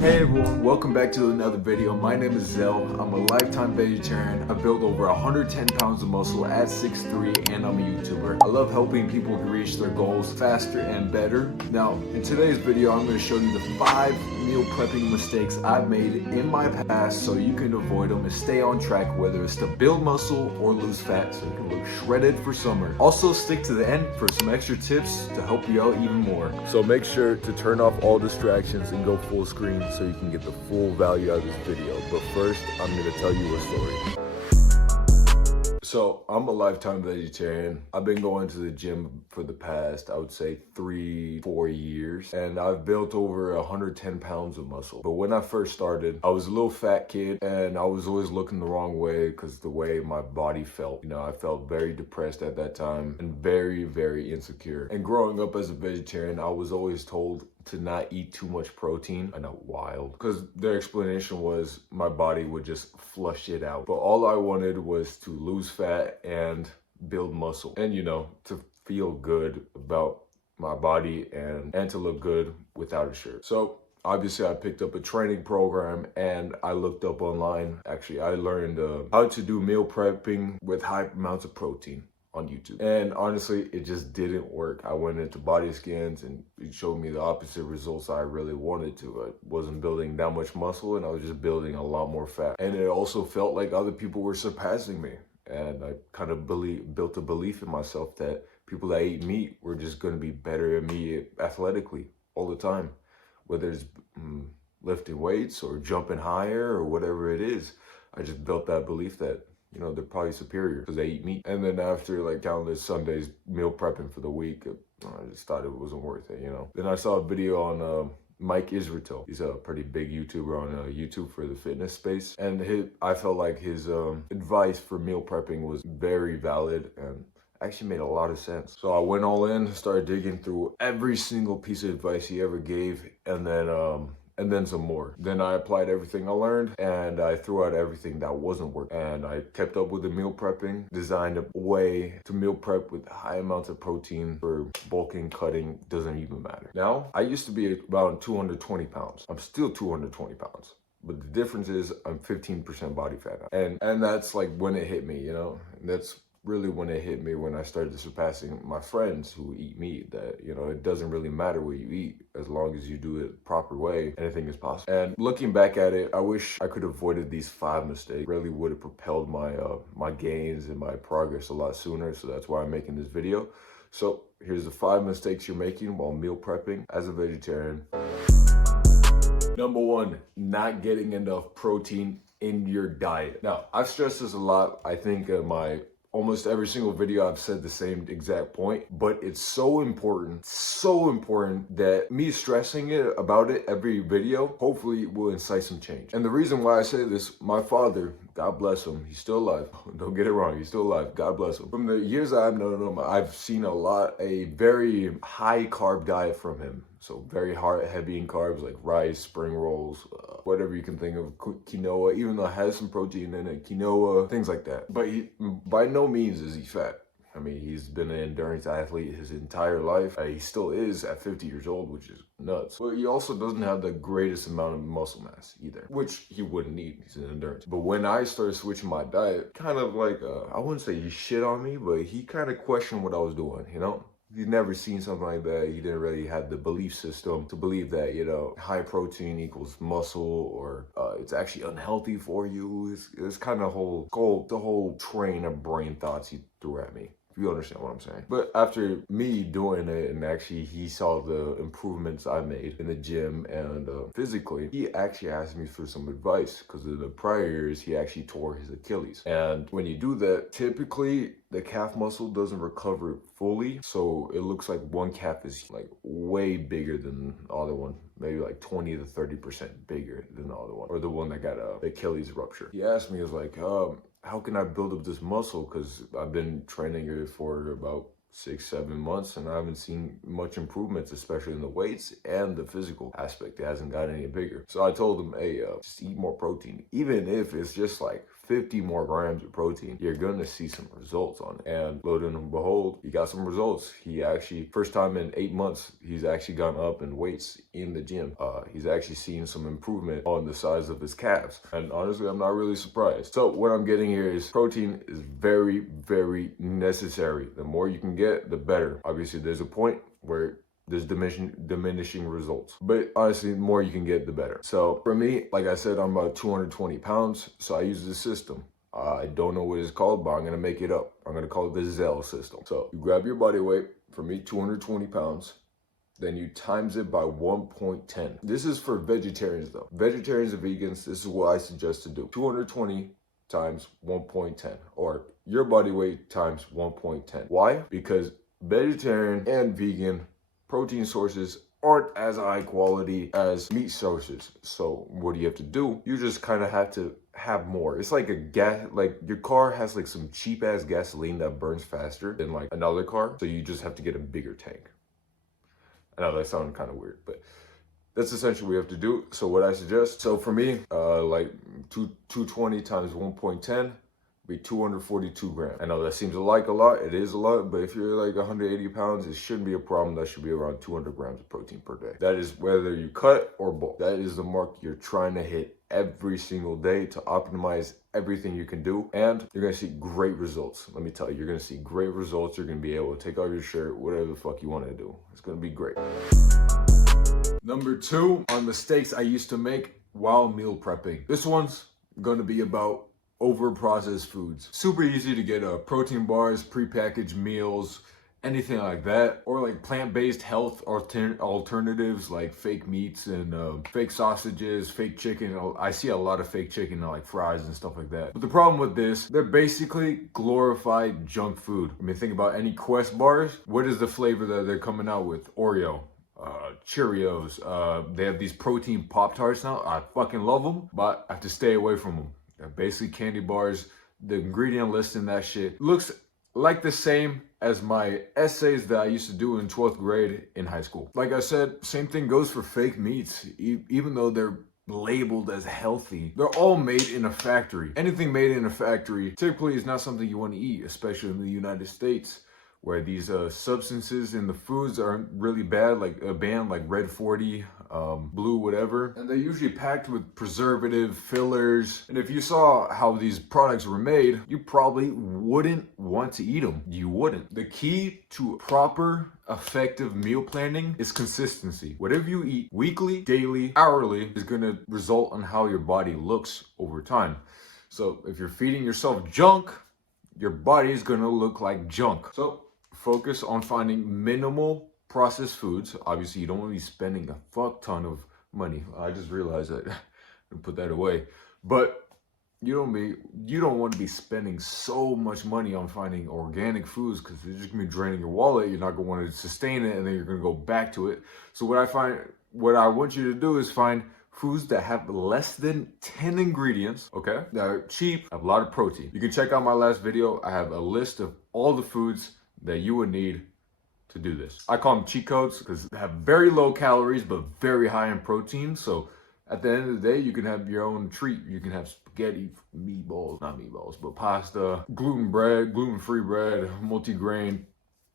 Hey everyone, welcome back to another video. My name is Zell. I'm a lifetime vegetarian. I've built over 110 pounds of muscle at 6'3", and I'm a YouTuber. I love helping people reach their goals faster and better. Now, in today's video, I'm going to show you the 5 meal prepping mistakes I've made in my past so you can avoid them and stay on track, whether it's to build muscle or lose fat so you can look shredded for summer. Also, stick to the end for some extra tips to help you out even more. So make sure to turn off all distractions and go full screen so you can get the full value out of this video. But first, I'm going to tell you a story. So I'm a lifetime vegetarian. I've been going to the gym for the past, I would say 3-4 years, and I've built over 110 pounds of muscle. But when I first started, I was a little fat kid and I was always looking the wrong way because the way my body felt. I felt very depressed at that time and very, very insecure. And growing up as a vegetarian, I was always told to not eat too much protein. I know, wild. Because their explanation was my body would just flush it out. But all I wanted was to lose fat and build muscle. And to feel good about my body and to look good without a shirt. So obviously I picked up a training program and I looked up online. Actually, I learned how to do meal prepping with high amounts of protein on YouTube. And honestly, it just didn't work. I went into body scans and it showed me the opposite results I really wanted to. I wasn't building that much muscle and I was just building a lot more fat. And it also felt like other people were surpassing me. And I kind of built a belief in myself that people that eat meat were just going to be better than me athletically all the time. Whether it's lifting weights or jumping higher or whatever it is. I just built that belief that they're probably superior because they eat meat. And then after like countless Sundays meal prepping for the week, I just thought it wasn't worth it, Then I saw a video on Mike Israetel. He's a pretty big YouTuber on YouTube for the fitness space. And I felt like his advice for meal prepping was very valid and actually made a lot of sense. So I went all in, started digging through every single piece of advice he ever gave, and then some more. Then I applied everything I learned and I threw out everything that wasn't working. And I kept up with the meal prepping, designed a way to meal prep with high amounts of protein for bulking, cutting, doesn't even matter. Now, I used to be about 220 pounds. I'm still 220 pounds. But the difference is I'm 15% body fat now. And that's like when it hit me, That's really when it hit me, when I started surpassing my friends who eat meat, that it doesn't really matter what you eat as long as you do it the proper way. Anything is possible. And looking back at it, I wish I could have avoided these 5 mistakes. Really would have propelled my my gains and my progress a lot sooner. So that's why I'm making this video. So here's the 5 mistakes you're making while meal prepping as a vegetarian. Number 1, not getting enough protein in your diet. Now, I've stressed this a lot. I think almost every single video I've said the same exact point, but it's so important that me stressing about it every video hopefully will incite some change. And the reason why I say this, my father, God bless him, he's still alive. Don't get it wrong, he's still alive. God bless him. From the years I've known him, I've seen a very high carb diet from him. So very heavy in carbs like rice, spring rolls, whatever you can think of, quinoa, even though it has some protein in it, quinoa, things like that. But by no means is he fat. I mean, he's been an endurance athlete his entire life. He still is at 50 years old, which is nuts. But he also doesn't have the greatest amount of muscle mass either, which he wouldn't need. He's an endurance. But when I started switching my diet, kind of like, I wouldn't say he shit on me, but he kind of questioned what I was doing, He'd never seen something like that. He didn't really have the belief system to believe that, high protein equals muscle or it's actually unhealthy for you. It's kind of the whole train of brain thoughts he threw at me. If you understand what I'm saying. But after me doing it, and actually he saw the improvements I made in the gym and physically, he actually asked me for some advice because in the prior years, he actually tore his Achilles. And when you do that, typically the calf muscle doesn't recover fully. So it looks like one calf is like way bigger than the other one. Maybe like 20 to 30% bigger than the other one. Or the one that got the Achilles rupture. He asked me, he was like, how can I build up this muscle? Because I've been training it for about 6, 7 months, and I haven't seen much improvements, especially in the weights and the physical aspect. It hasn't gotten any bigger. So I told him, hey, just eat more protein. Even if it's just like 50 more grams of protein, you're gonna see some results on it. And lo and behold, he got some results. He actually, first time in 8 months, he's actually gone up in weights in the gym. He's actually seen some improvement on the size of his calves. And honestly, I'm not really surprised. So what I'm getting here is protein is very, very necessary. The more you can get, the better. Obviously, there's a point where there's diminishing results, but honestly, the more you can get, the better. So for me, like I said, I'm about 220 pounds, so I use this system. I don't know what it's called, but I'm gonna make it up. I'm gonna call it the Zell system. So you grab your body weight, for me, 220 pounds, then you times it by 1.10. This is for vegetarians though. Vegetarians and vegans, this is what I suggest to do. 220 times 1.10, or your body weight times 1.10. Why? Because vegetarian and vegan protein sources aren't as high quality as meat sources. So what do you have to do? You just kind of have to have more. It's like a gas, like your car has like some cheap ass gasoline that burns faster than like another car. So you just have to get a bigger tank. I know that sounded kind of weird, but that's essentially what we have to do. So what I suggest, so for me, like 220 times 1.10 be 242 grams. I know that seems like a lot. It is a lot, but if you're like 180 pounds, it shouldn't be a problem. That should be around 200 grams of protein per day. That is whether you cut or bulk. That is the mark you're trying to hit every single day to optimize everything you can do, and you're gonna see great results. Let me tell you, you're gonna see great results. You're gonna be able to take off your shirt, whatever the fuck you want to do. It's gonna be great. Number 2 are mistakes I used to make while meal prepping. This one's gonna be about over-processed foods. Super easy to get protein bars, prepackaged meals, anything like that, or like plant-based health alternatives like fake meats and fake sausages, fake chicken. I see a lot of fake chicken like fries and stuff like that. But the problem with this, they're basically glorified junk food. I mean, think about any Quest bars. What is the flavor that they're coming out with? Oreo. Cheerios. They have these protein Pop-Tarts now. I fucking love them, but I have to stay away from them. They're basically candy bars. The ingredient list in that shit looks like the same as my essays that I used to do in 12th grade in high school. Like I said, same thing goes for fake meats. Even though they're labeled as healthy, they're all made in a factory. Anything made in a factory typically is not something you want to eat, especially in the United States, where these substances in the foods are really bad, like banned, like Red 40, blue, whatever. And they're usually packed with preservative, fillers. And if you saw how these products were made, you probably wouldn't want to eat them. You wouldn't. The key to proper, effective meal planning is consistency. Whatever you eat weekly, daily, hourly is gonna result on how your body looks over time. So if you're feeding yourself junk, your body is gonna look like junk. So focus on finding minimal processed foods. Obviously, you don't want to be spending a fuck ton of money. I just realized that and put that away. But you don't want to be spending so much money on finding organic foods, because you're just gonna be draining your wallet. You're not gonna want to sustain it, and then you're gonna go back to it. So what I want you to do is find foods that have less than 10 ingredients, okay? That are cheap, have a lot of protein. You can check out my last video. I have a list of all the foods that you would need to do this. I call them cheat codes because they have very low calories but very high in protein. So at the end of the day, you can have your own treat. You can have spaghetti, meatballs, not meatballs, but pasta, gluten-free bread, multigrain,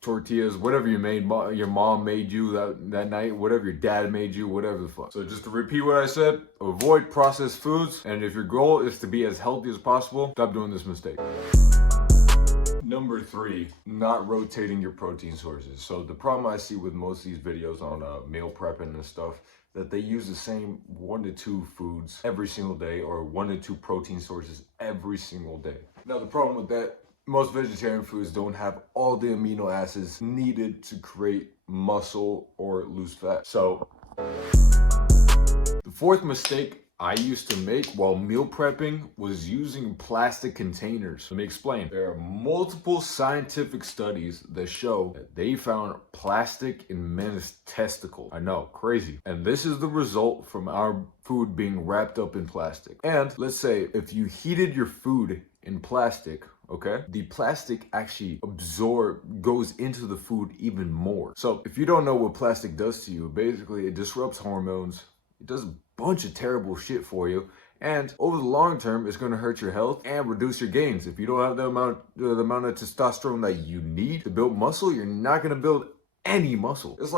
tortillas, whatever you made, your mom made you that night, whatever your dad made you, whatever the fuck. So just to repeat what I said, avoid processed foods. And if your goal is to be as healthy as possible, stop doing this mistake. Number 3, not rotating your protein sources. So the problem I see with most of these videos on meal prepping and stuff, that they use the same 1 to 2 foods every single day, or 1 to 2 protein sources every single day. Now the problem with that, most vegetarian foods don't have all the amino acids needed to create muscle or lose fat. So the 4th mistake I used to make while meal prepping was using plastic containers. Let me explain. There are multiple scientific studies that show that they found plastic in men's testicles. I know, crazy. And this is the result from our food being wrapped up in plastic. And let's say if you heated your food in plastic, okay, the plastic actually goes into the food even more. So if you don't know what plastic does to you, basically it disrupts hormones. It does a bunch of terrible shit for you. And over the long term, it's going to hurt your health and reduce your gains. If you don't have the amount of testosterone that you need to build muscle, you're not going to build any muscle. It's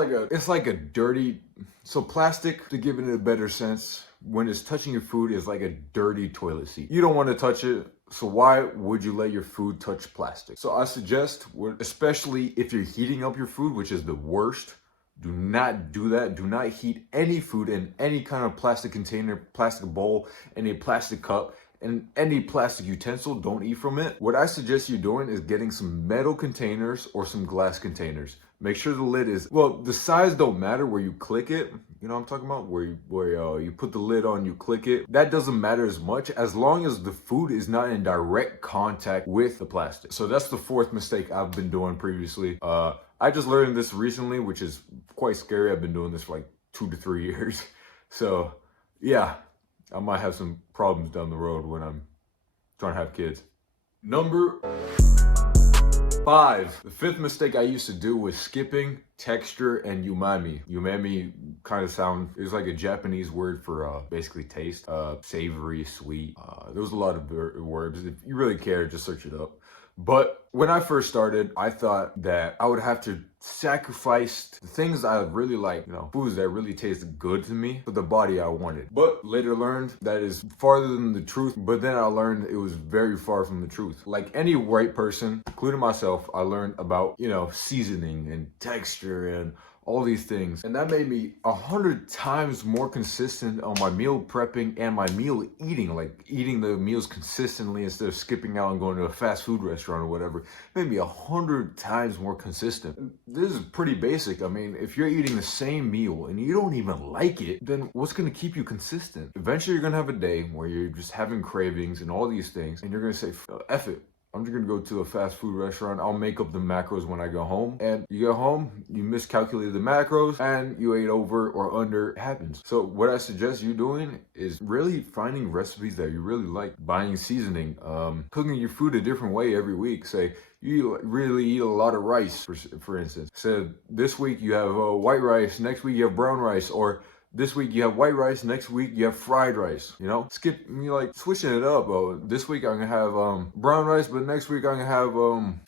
like a dirty, so plastic, to give it a better sense, when it's touching your food, is like a dirty toilet seat. You don't want to touch it, so why would you let your food touch plastic? So I suggest, especially if you're heating up your food, which is the worst, do not do that. Do not heat any food in any kind of plastic container, plastic bowl, any plastic cup, and any plastic utensil. Don't eat from it. What I suggest you doing is getting some metal containers or some glass containers. Make sure the lid is, well, the size don't matter where you click it. You know what I'm talking about? Where you put the lid on, you click it. That doesn't matter as much as long as the food is not in direct contact with the plastic. So that's the fourth mistake I've been doing previously. I just learned this recently, which is quite scary. I've been doing this for like 2 to 3 years. So yeah, I might have some problems down the road when I'm trying to have kids. Number 5. The fifth mistake I used to do was skipping texture and umami. Umami kind of is like a Japanese word for basically taste, savory, sweet. There was a lot of words. If you really care, just search it up. But when I first started, I thought that I would have to sacrifice the things I really like, foods that really taste good to me, for the body I wanted. But later learned that is farther than the truth. But then I learned it was very far from the truth. Like any white person, including myself, I learned about, seasoning and texture and all these things. And that made me 100 times more consistent on my meal prepping and my meal eating, like eating the meals consistently instead of skipping out and going to a fast food restaurant or whatever. It made me 100 times more consistent. This is pretty basic. I mean, if you're eating the same meal and you don't even like it, then what's gonna keep you consistent? Eventually you're gonna have a day where you're just having cravings and all these things, and you're gonna say, F it. I'm just gonna go to a fast food restaurant. I'll make up the macros when I go home. And you get home, you miscalculated the macros, and you ate over or under. It happens. So what I suggest you doing is really finding recipes that you really like. Buying seasoning, cooking your food a different way every week. Say, you really eat a lot of rice, for instance. So this week you have white rice, next week you have brown rice, or this week you have white rice, next week you have fried rice, switching it up. This week I'm gonna have brown rice, but next week I'm gonna have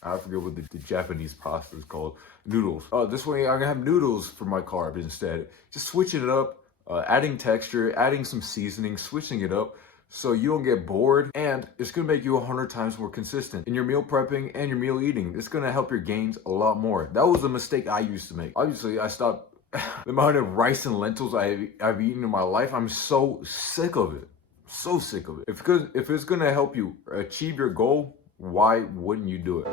I forget what the Japanese pasta is called, noodles. This week I'm gonna have noodles for my carbs instead. Just switching it up, adding texture, adding some seasoning, switching it up, so you don't get bored, and it's gonna make you 100 times more consistent in your meal prepping and your meal eating. It's gonna help your gains a lot more. That was a mistake I used to make. Obviously, I stopped. The amount of rice and lentils I've eaten in my life, I'm so sick of it. So sick of it. If it's gonna help you achieve your goal, why wouldn't you do it?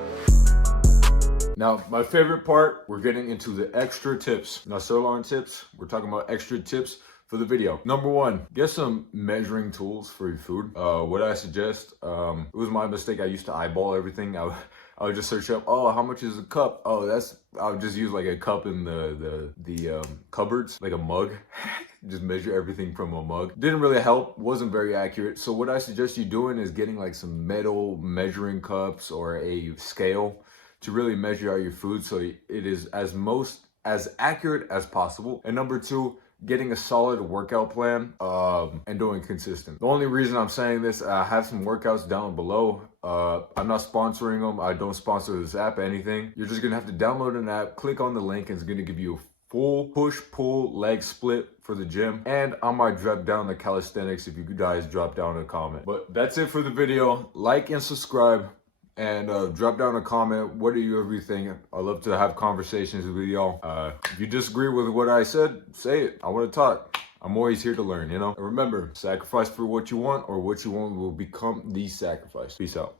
Now, my favorite part, we're getting into the extra tips. Now, sirloin tips, we're talking about extra tips for the video. Number 1, get some measuring tools for your food. What I suggest, it was my mistake. I used to eyeball everything. I would just search up, how much is a cup? I would just use like a cup in the cupboards, like a mug. Just measure everything from a mug. Didn't really help, wasn't very accurate. So what I suggest you doing is getting like some metal measuring cups or a scale to really measure out your food so it is as accurate as possible. And number 2, getting a solid workout plan and doing consistent. The only reason I'm saying this, I have some workouts down below. I'm not sponsoring them. I don't sponsor this app or anything. You're just gonna have to download an app, click on the link, and it's gonna give you a full push-pull leg split for the gym. And I might drop down the calisthenics if you guys drop down a comment. But that's it for the video. Like and subscribe. And drop down a comment. What do you ever think? I love to have conversations with y'all. If you disagree with what I said, say it. I want to talk. I'm always here to learn, And remember, sacrifice for what you want, or what you want will become the sacrifice. Peace out.